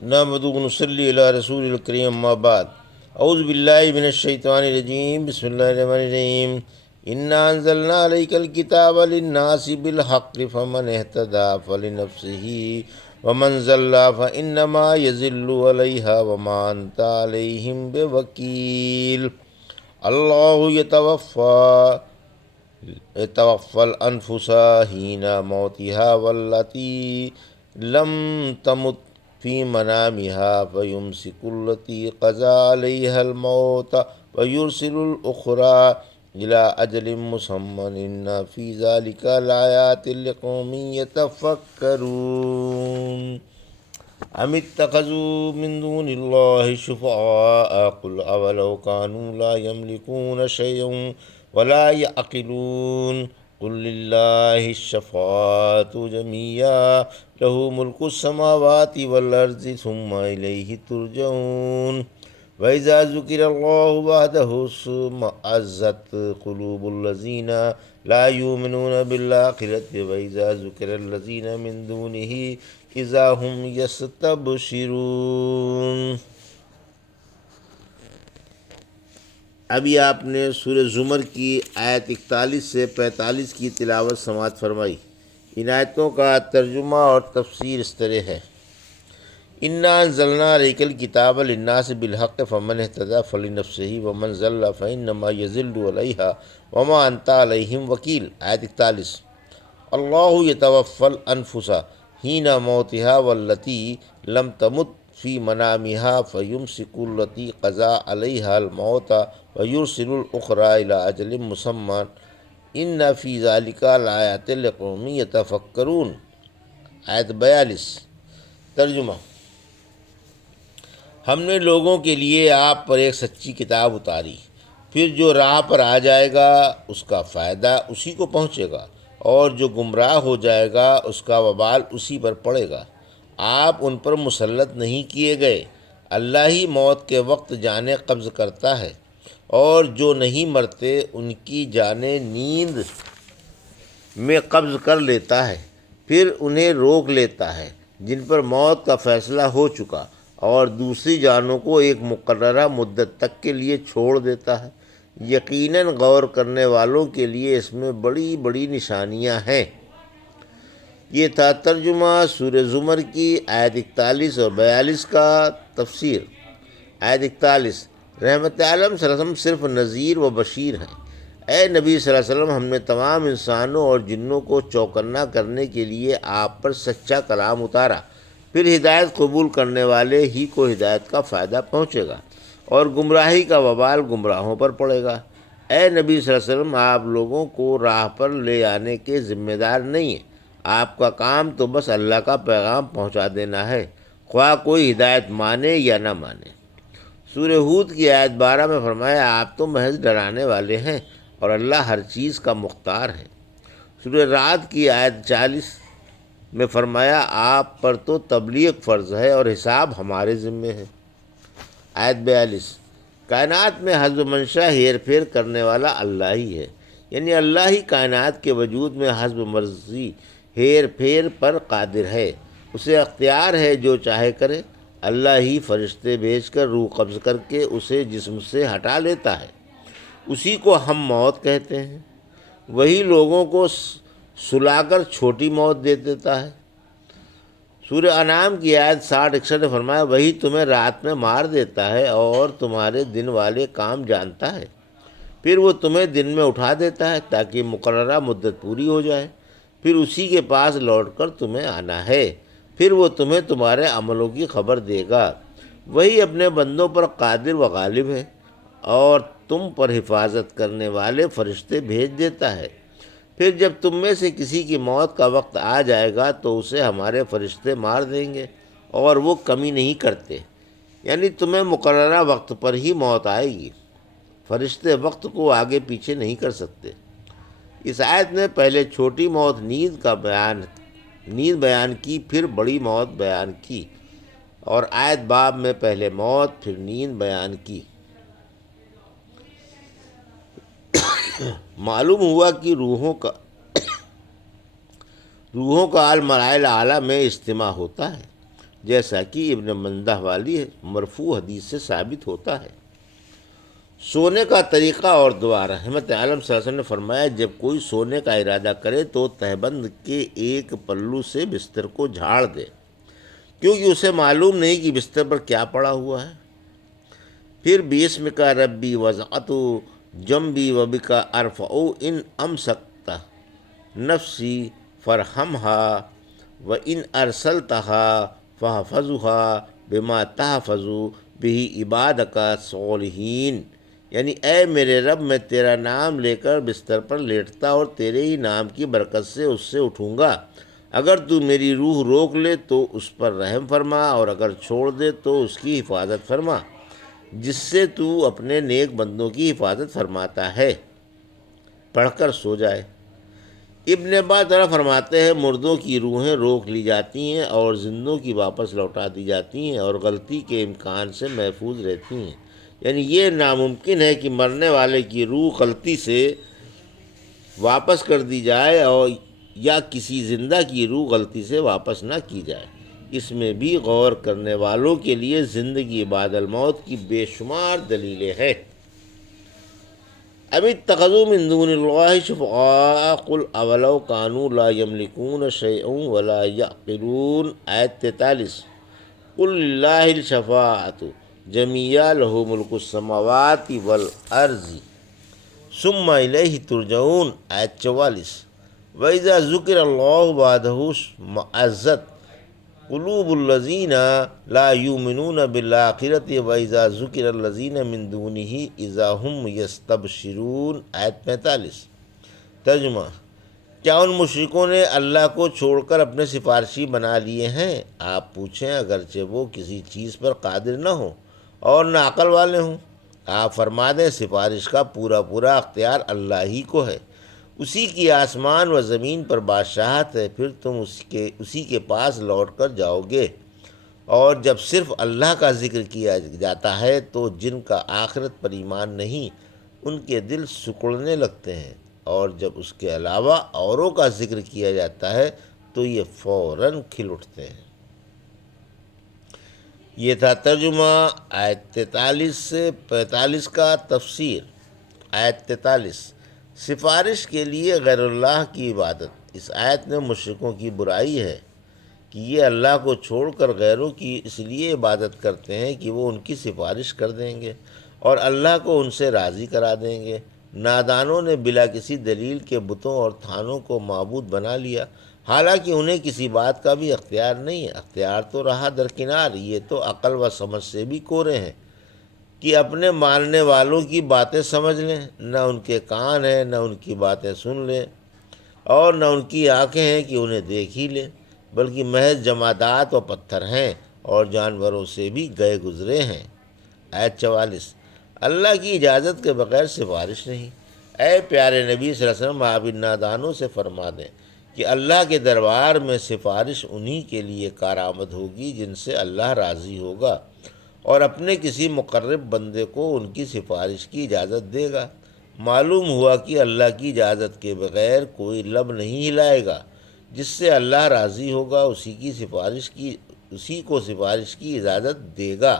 نحمده ونصلي على رسول الكريم اما بعد اعوذ باللہ من الشیطان الرجیم بسم اللہ الرحمن الرحیم انا انزلنا عليك الكتاب للناس بالحق فمن اهتدى فلنفسه ومن ضل فانما يضل عليها وما انت عليهم بوكيل الله يتوفى الانفس حين موتها والتي لم تمت فی منامها فیمسک التی قضى علیها الموت ویرسل الاخرى الى اجل مسمى ان فی ذلک لآیات لقوم یتفکرون ام اتخذوا من دون اللہ شفعاء قل اولو كانوا لا يملكون شيئا ولا يعقلون قل للہ الشفاعۃ جمیعا لہ ملک السماوات والارض ثم الیہ ترجعون وإذا ذکر اللہ وحدہ اشمئزت قلوب الذین لا یؤمنون بالآخرۃ وإذا ذکر الذین من دونہ اذا هم یستبشرون۔ ابھی آپ نے سورہ زمر کی آیت 41 سے 45 کی تلاوت سماعت فرمائی۔ ان آیتوں کا ترجمہ اور تفسیر اس طرح ہے: انا انزلنا علیک الکتاب للناس بالحق فمن اهتدى فلنفسه ومن ضل فانما يضل علیہا وما انت علیہم وکیل۔ آیت 41: اللہ یتوفی الانفس حین موتها والتی لم تمت فی منامها فیمسک التی قضى علیہا الموت ویرسل الاخرى الی اجل مسمى ان فی ذلک لآیات لقوم یتفکرون۔ آیت 42: ترجمہ: ہم نے لوگوں کے لیے آپ پر ایک سچی کتاب اتاری، پھر جو راہ پر آ جائے گا اس کا فائدہ اسی کو پہنچے گا، اور جو گمراہ ہو جائے گا اس کا وبال اسی پر پڑے گا۔ آپ ان پر مسلط نہیں کیے گئے۔ اللہ ہی موت کے وقت جانیں قبض کرتا ہے، اور جو نہیں مرتے ان کی جانیں نیند میں قبض کر لیتا ہے، پھر انہیں روک لیتا ہے جن پر موت کا فیصلہ ہو چکا، اور دوسری جانوں کو ایک مقررہ مدت تک کے لیے چھوڑ دیتا ہے۔ یقیناً غور کرنے والوں کے لیے اس میں بڑی بڑی نشانیاں ہیں۔ یہ تھا ترجمہ سورہ زمر کی آیت 41 اور 42 کا تفسیر۔ آیت 41: رحمت عالم صلی اللہ علیہ وسلم صرف نذیر و بشیر ہیں۔ اے نبی صلی اللہ علیہ وسلم، ہم نے تمام انسانوں اور جنوں کو چوکنا کرنے کے لیے آپ پر سچا کلام اتارا، پھر ہدایت قبول کرنے والے ہی کو ہدایت کا فائدہ پہنچے گا، اور گمراہی کا وبال گمراہوں پر پڑے گا۔ اے نبی صلی اللہ علیہ وسلم، آپ لوگوں کو راہ پر لے آنے کے ذمہ دار نہیں ہیں، آپ کا کام تو بس اللہ کا پیغام پہنچا دینا ہے، خواہ کوئی ہدایت مانے یا نہ مانے۔ سورہ ہود کی آیت 12 میں فرمایا، آپ تو محض ڈرانے والے ہیں اور اللہ ہر چیز کا مختار ہے۔ سورہ رعد کی آیت 40 میں فرمایا، آپ پر تو تبلیغ فرض ہے اور حساب ہمارے ذمے ہے۔ آیت 42: کائنات میں حظ و منشا ہیر پھیر کرنے والا اللہ ہی ہے، یعنی اللہ ہی کائنات کے وجود میں حسب مرضی ہیر پھیر پر قادر ہے، اسے اختیار ہے جو چاہے کرے۔ اللہ ہی فرشتے بھیج کر روح قبض کر کے اسے جسم سے ہٹا لیتا ہے، اسی کو ہم موت کہتے ہیں۔ وہی لوگوں کو سلا کر چھوٹی موت دے دیتا ہے۔ سورہ انعام کی آیت 60-61 نے فرمایا، وہی تمہیں رات میں مار دیتا ہے اور تمہارے دن والے کام جانتا ہے، پھر وہ تمہیں دن میں اٹھا دیتا ہے تاکہ مقررہ مدت پوری ہو جائے، پھر اسی کے پاس لوٹ کر تمہیں آنا ہے، پھر وہ تمہیں تمہارے عملوں کی خبر دے گا۔ وہی اپنے بندوں پر قادر و غالب ہے، اور تم پر حفاظت کرنے والے فرشتے بھیج دیتا ہے۔ پھر جب تم میں سے کسی کی موت کا وقت آ جائے گا تو اسے ہمارے فرشتے مار دیں گے، اور وہ کمی نہیں کرتے، یعنی تمہیں مقررہ وقت پر ہی موت آئے گی، فرشتے وقت کو آگے پیچھے نہیں کر سکتے۔ اس آیت نے پہلے چھوٹی موت نیند بیان کی، پھر بڑی موت بیان کی، اور آیت باب میں پہلے موت پھر نیند بیان کی۔ معلوم ہوا کہ روحوں کا المرائل اعلیٰ میں اجتماع ہوتا ہے، جیسا کہ ابن مندہ والی مرفوع حدیث سے ثابت ہوتا ہے۔ سونے کا طریقہ اور دعا۔ رحمت عالم صلی اللہ علیہ وسلم نے فرمایا، جب کوئی سونے کا ارادہ کرے تو تہبند کے ایک پلو سے بستر کو جھاڑ دے، کیونکہ اسے معلوم نہیں کہ بستر پر کیا پڑا ہوا ہے۔ پھر بسم کا ربی وضعت جنبی وبکا ارفع ان امسکت نفسی فرحمہا و ان ارسلتہا فحفظہا بما تحفظ بہ عبادک الصالحین، یعنی اے میرے رب، میں تیرا نام لے کر بستر پر لیٹتا اور تیرے ہی نام کی برکت سے اس سے اٹھوں گا۔ اگر تو میری روح روک لے تو اس پر رحم فرما، اور اگر چھوڑ دے تو اس کی حفاظت فرما، جس سے تو اپنے نیک بندوں کی حفاظت فرماتا ہے۔ پڑھ کر سو جائے۔ ابن عباس فرماتے ہیں، مردوں کی روحیں روک لی جاتی ہیں اور زندوں کی واپس لوٹا دی جاتی ہیں اور غلطی کے امکان سے محفوظ رہتی ہیں، یعنی یہ ناممکن ہے کہ مرنے والے کی روح غلطی سے واپس کر دی جائے اور یا کسی زندہ کی روح غلطی سے واپس نہ کی جائے۔ اس میں بھی غور کرنے والوں کے لیے زندگی بعد الموت کی بے شمار دلیلیں ہیں۔ اب اتخذوا من دون اللہ شفعاء قل اولو کانوا لا یملکون شیئا ولا یعقلون، آیت 43۔ قل للہ الشفاعۃ جمیعا لہ ملک السماوات والارض ثم الیہ ترجعون، آیت 44۔ وَإِذَا ذُكِرَ اللَّهُ وَحْدَهُ اشْمَأَزَّتْ قُلُوبُ الَّذِينَ لَا يُؤْمِنُونَ بِالْآخِرَةِ وَإِذَا ذُكِرَ الَّذِينَ مِن دُونِهِ إِذَا هُمْ يَسْتَبْشِرُونَ، آیت 45۔ ترجمہ: کیا ان مشرکوں نے اللہ کو چھوڑ کر اپنے سفارشی بنا لیے ہیں؟ آپ پوچھیں، اگرچہ وہ کسی چیز پر قادر نہ ہوں اور نہ عقل والے ہوں۔ آپ فرما دیں، سفارش کا پورا پورا اختیار اللہ ہی کو ہے، اسی کی آسمان و زمین پر بادشاہت ہے، پھر تم اسی کے پاس لوٹ کر جاؤ گے۔ اور جب صرف اللہ کا ذکر کیا جاتا ہے تو جن کا آخرت پر ایمان نہیں ان کے دل سکڑنے لگتے ہیں، اور جب اس کے علاوہ اوروں کا ذکر کیا جاتا ہے تو یہ فوراً کھل اٹھتے ہیں۔ یہ تھا ترجمہ آیت 43 سے 45 کا۔ تفسیر آیت 43۔ سفارش کے لیے غیر اللہ کی عبادت۔ اس آیت میں مشرکوں کی برائی ہے کہ یہ اللہ کو چھوڑ کر غیروں کی اس لیے عبادت کرتے ہیں کہ وہ ان کی سفارش کر دیں گے اور اللہ کو ان سے راضی کرا دیں گے۔ نادانوں نے بلا کسی دلیل کے بتوں اور تھانوں کو معبود بنا لیا، حالانکہ انہیں کسی بات کا بھی اختیار نہیں ہے۔ اختیار تو رہا درکنار، یہ تو عقل و سمجھ سے بھی کورے ہیں کہ اپنے ماننے والوں کی باتیں سمجھ لیں۔ نہ ان کے کان ہیں نہ ان کی باتیں سن لیں، اور نہ ان کی آنکھیں ہیں کہ انہیں دیکھ ہی لیں، بلکہ محض جمادات و پتھر ہیں اور جانوروں سے بھی گئے گزرے ہیں۔ آیت 44۔ اللہ کی اجازت کے بغیر سفارش نہیں۔ اے پیارے نبی صلی اللہ علیہ وسلم، آپ ان نادانوں سے فرما دیں کہ اللہ کے دربار میں سفارش انہی کے لیے کارآمد ہوگی جن سے اللہ راضی ہوگا، اور اپنے کسی مقرب بندے کو ان کی سفارش کی اجازت دے گا۔ معلوم ہوا کہ اللہ کی اجازت کے بغیر کوئی لب نہیں ہلائے گا۔ جس سے اللہ راضی ہوگا اسی کو سفارش کی اجازت دے گا۔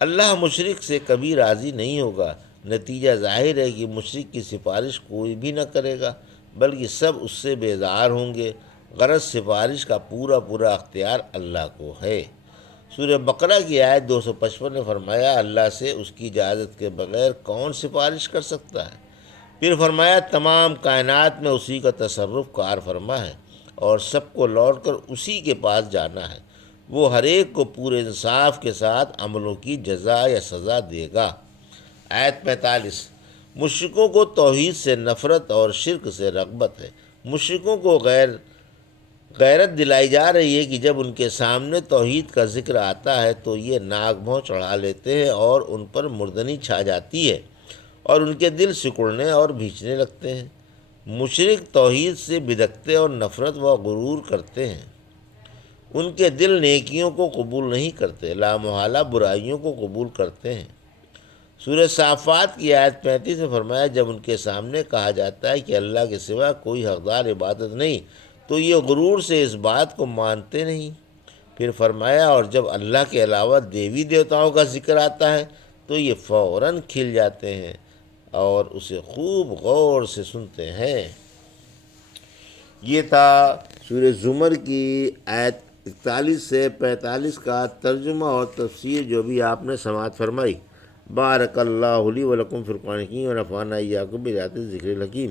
اللہ مشرک سے کبھی راضی نہیں ہوگا۔ نتیجہ ظاہر ہے کہ مشرک کی سفارش کوئی بھی نہ کرے گا، بلکہ سب اس سے بیزار ہوں گے۔ غرض سفارش کا پورا پورا اختیار اللہ کو ہے۔ سورہ بقرہ کی آیت 255 نے فرمایا، اللہ سے اس کی اجازت کے بغیر کون سفارش کر سکتا ہے؟ پھر فرمایا، تمام کائنات میں اسی کا تصرف کار فرما ہے اور سب کو لوٹ کر اسی کے پاس جانا ہے۔ وہ ہر ایک کو پورے انصاف کے ساتھ عملوں کی جزا یا سزا دے گا۔ آیت 45۔ مشرکوں کو توحید سے نفرت اور شرک سے رغبت ہے۔ مشرکوں کو غیرت دلائی جا رہی ہے کہ جب ان کے سامنے توحید کا ذکر آتا ہے تو یہ ناک بھوں چڑھا لیتے ہیں اور ان پر مردنی چھا جاتی ہے اور ان کے دل سکڑنے اور بھیچنے لگتے ہیں۔ مشرک توحید سے بدکتے اور نفرت و غرور کرتے ہیں۔ ان کے دل نیکیوں کو قبول نہیں کرتے، لامحالہ برائیوں کو قبول کرتے ہیں۔ سورہ صافات کی آیت 35 میں فرمایا، جب ان کے سامنے کہا جاتا ہے کہ اللہ کے سوا کوئی حقدار عبادت نہیں تو یہ غرور سے اس بات کو مانتے نہیں۔ پھر فرمایا اور جب اللہ کے علاوہ دیوی دیوتاؤں کا ذکر آتا ہے تو یہ فوراً کھل جاتے ہیں اور اسے خوب غور سے سنتے ہیں۔ یہ تھا سورہ زمر کی آیت 41 سے 45 کا ترجمہ اور تفسیر جو بھی آپ نے سماعت فرمائی۔ بارک اللہ لی و لکم فی القرآن الحکیم و نفعنی وایاکم بآیات الذکر الحکیم۔